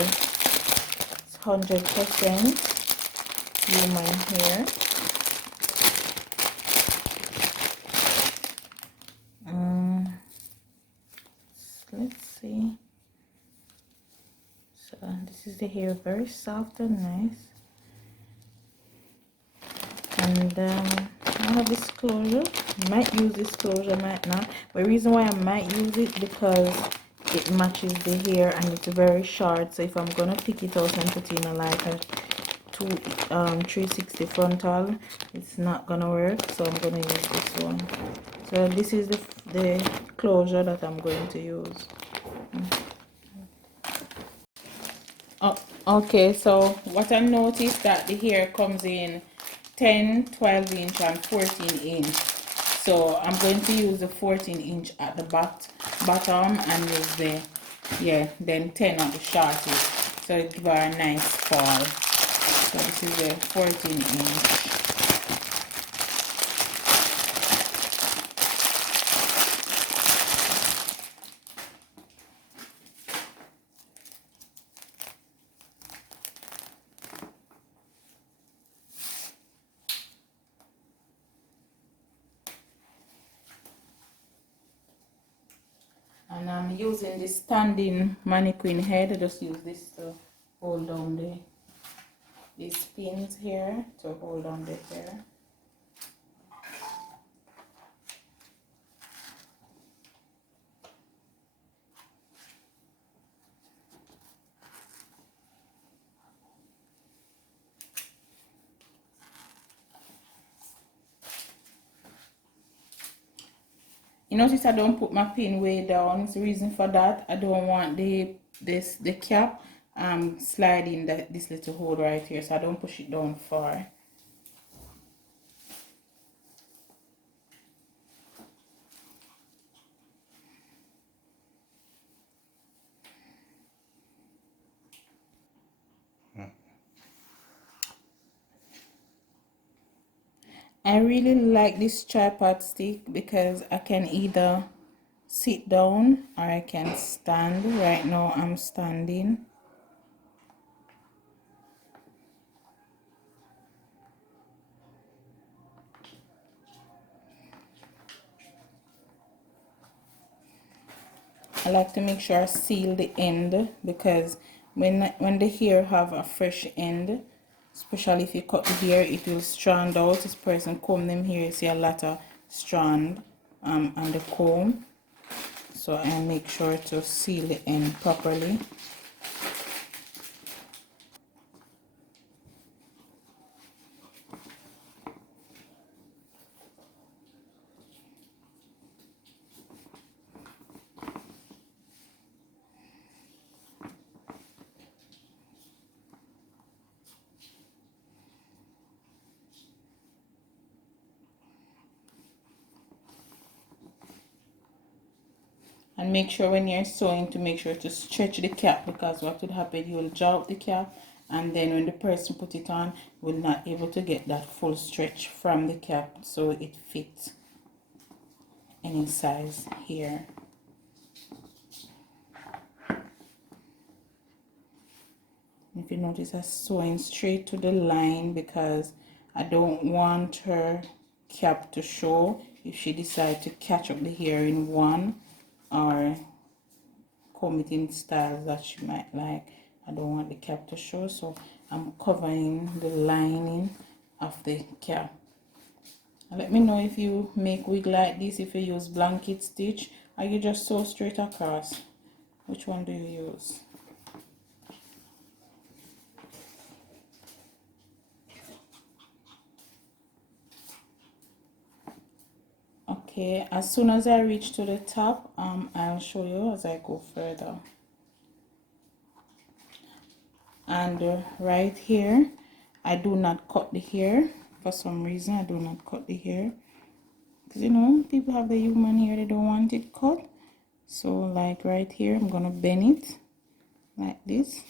it's 100% human hair. Let's see. So this is the hair, very soft and nice. And I have this closure. Might use this closure, might not. But the reason why I might use it because it matches the hair and it's very short. So if I'm gonna pick it out and put in a like a 360 frontal, it's not gonna work. So I'm gonna use this one. So this is the closure that I'm going to use. Oh, okay, so what I noticed that the hair comes in 10, 12 inch and 14 inch. So I'm going to use the 14 inch at the bottom and use the, then 10 on the shortest. So it give her a nice fall. So this is the 14 inch. And I'm using this standing mannequin head. I just use this to hold down these pins here to hold on the hair. You notice I don't put my pin way down. It's the reason for that. I don't want the cap sliding this little hole right here, so I don't push it down far. I really like this tripod stick because I can either sit down or I can stand. Right now I'm standing. I like to make sure I seal the end because when the hair have a fresh end, especially if you cut the hair, it will strand out. This person comb them here, you see a lot of strand on the comb. So I make sure to seal the end properly. And make sure when you're sewing to make sure to stretch the cap, because what would happen, you will draw up the cap and then when the person put it on, will not able to get that full stretch from the cap so it fits any size here. If you notice, I'm sewing straight to the line because I don't want her cap to show if she decides to catch up the hair in one or comb it in styles that she might like. I don't want the cap to show, so I'm covering the lining of the cap. And let me know if you make wig like this, if you use blanket stitch or you just sew straight across. Which one do you use? Okay, as soon as I reach to the top, I'll show you as I go further. And right here, I do not cut the hair. For some reason, I do not cut the hair. Because, you know, people have the human hair, they don't want it cut. So, like right here, I'm going to bend it like this.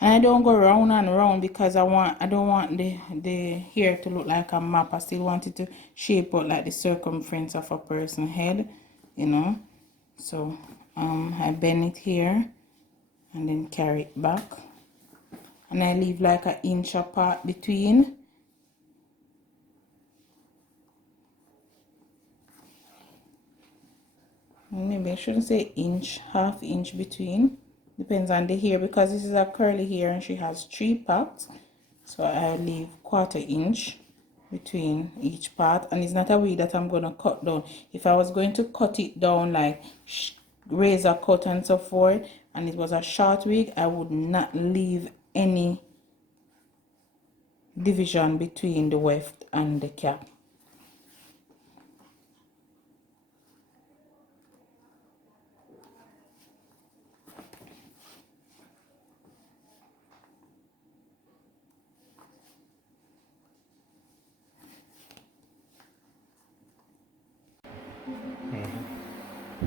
And I don't go round and round because I don't want the hair to look like a map. I still want it to shape out like the circumference of a person's head, you know. So I bend it here and then carry it back, and I leave like an inch apart between. Maybe I shouldn't say inch, half inch between, depends on the hair, because this is a curly hair and she has 3 parts, so I leave 1/4 inch between each part. And it's not a wig that I'm gonna cut down. If I was going to cut it down like razor cut and so forth, and it was a short wig, I would not leave any division between the weft and the cap.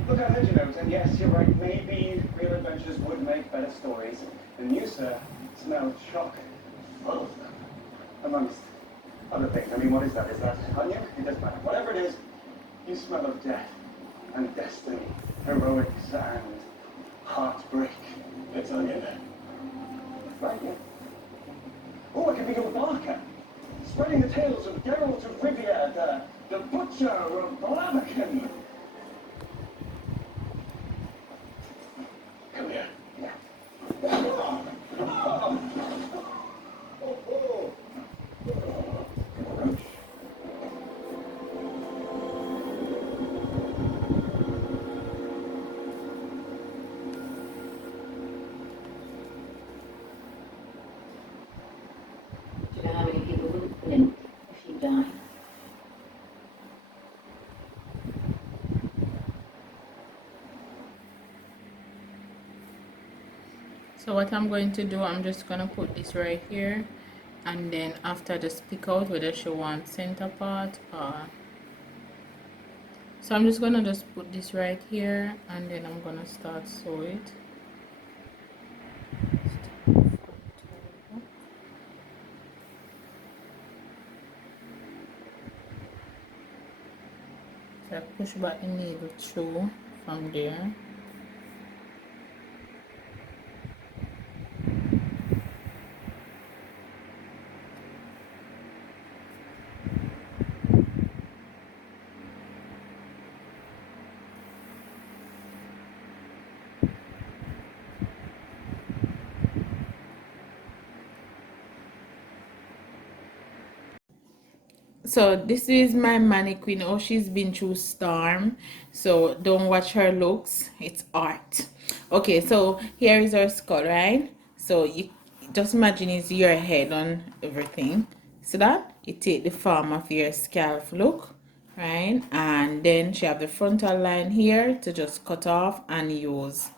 Look, I heard your note, and yes, you're right. Maybe real adventures would make better stories. And you, sir, smelled shock. All of them. Amongst other things. I mean, what is that? Is that onion? It doesn't matter. Whatever it is, you smell of death and destiny, heroics and heartbreak. It's onion. Right, yeah. Oh, I could be your Barker. Spreading the tales of Geralt of Rivia, the butcher of Blaviken. Come here. Yeah. Do you know how many people would win if you die? So what I'm going to do, I'm just gonna put this right here, and then after just pick out whether she wants center part or, so I'm just gonna just put this right here, and then I'm gonna start sew it. So I push back the needle through from there. So this is my mannequin. Oh, she's been through storm, so don't watch her looks, it's art. Okay, so here is her skull, right? So you just imagine it's your head on everything, so that it take the form of your scalp look, right? And then she have the frontal line here to just cut off and use,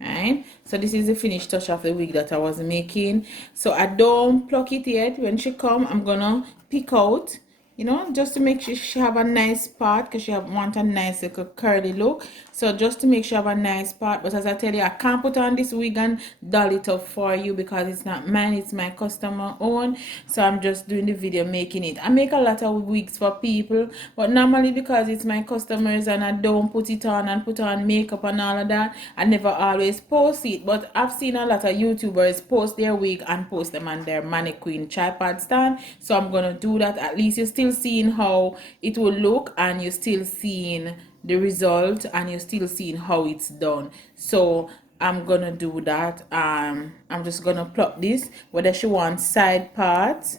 right? So this is the finished touch of the wig that I was making. So I don't pluck it yet. When she come, I'm gonna pick out, you know, just to make sure she have a nice part, because she want a nice little curly look. So just to make sure she have a nice part. But as I tell you, I can't put on this wig and doll it up for you because it's not mine, it's my customer own. So I'm just doing the video making it. I make a lot of wigs for people, but normally because it's my customers and I don't put it on and put on makeup and all of that, I never always post it. But I've seen a lot of YouTubers post their wig and post them on their mannequin tripod stand. So I'm gonna do that. At least you're still seeing how it will look, and you're still seeing the result, and you're still seeing how it's done. So I'm gonna do that. I'm just gonna pluck this, whether she wants side parts,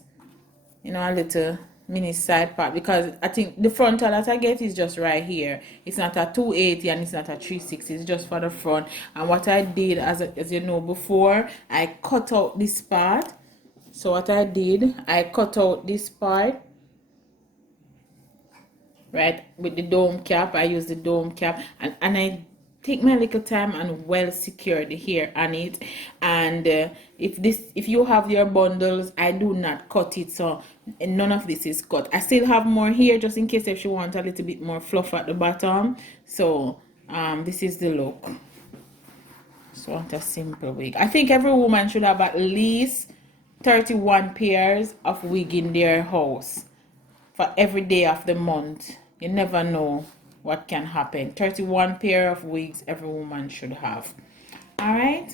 you know, a little mini side part, because I think the frontal that I get is just right here. It's not a 280 and it's not a 360, it's just for the front. And what I did, as you know before, I cut out this part. So what I did, I cut out this part, right, with the dome cap. I use the dome cap, and I take my little time and well secure the hair on it. And if you have your bundles, I do not cut it, so none of this is cut. I still have more here just in case if she wants a little bit more fluff at the bottom. So this is the look. So what a simple wig. I think every woman should have at least 31 pairs of wig in their house for every day of the month. You never know what can happen. 31 pair of wigs every woman should have. All right.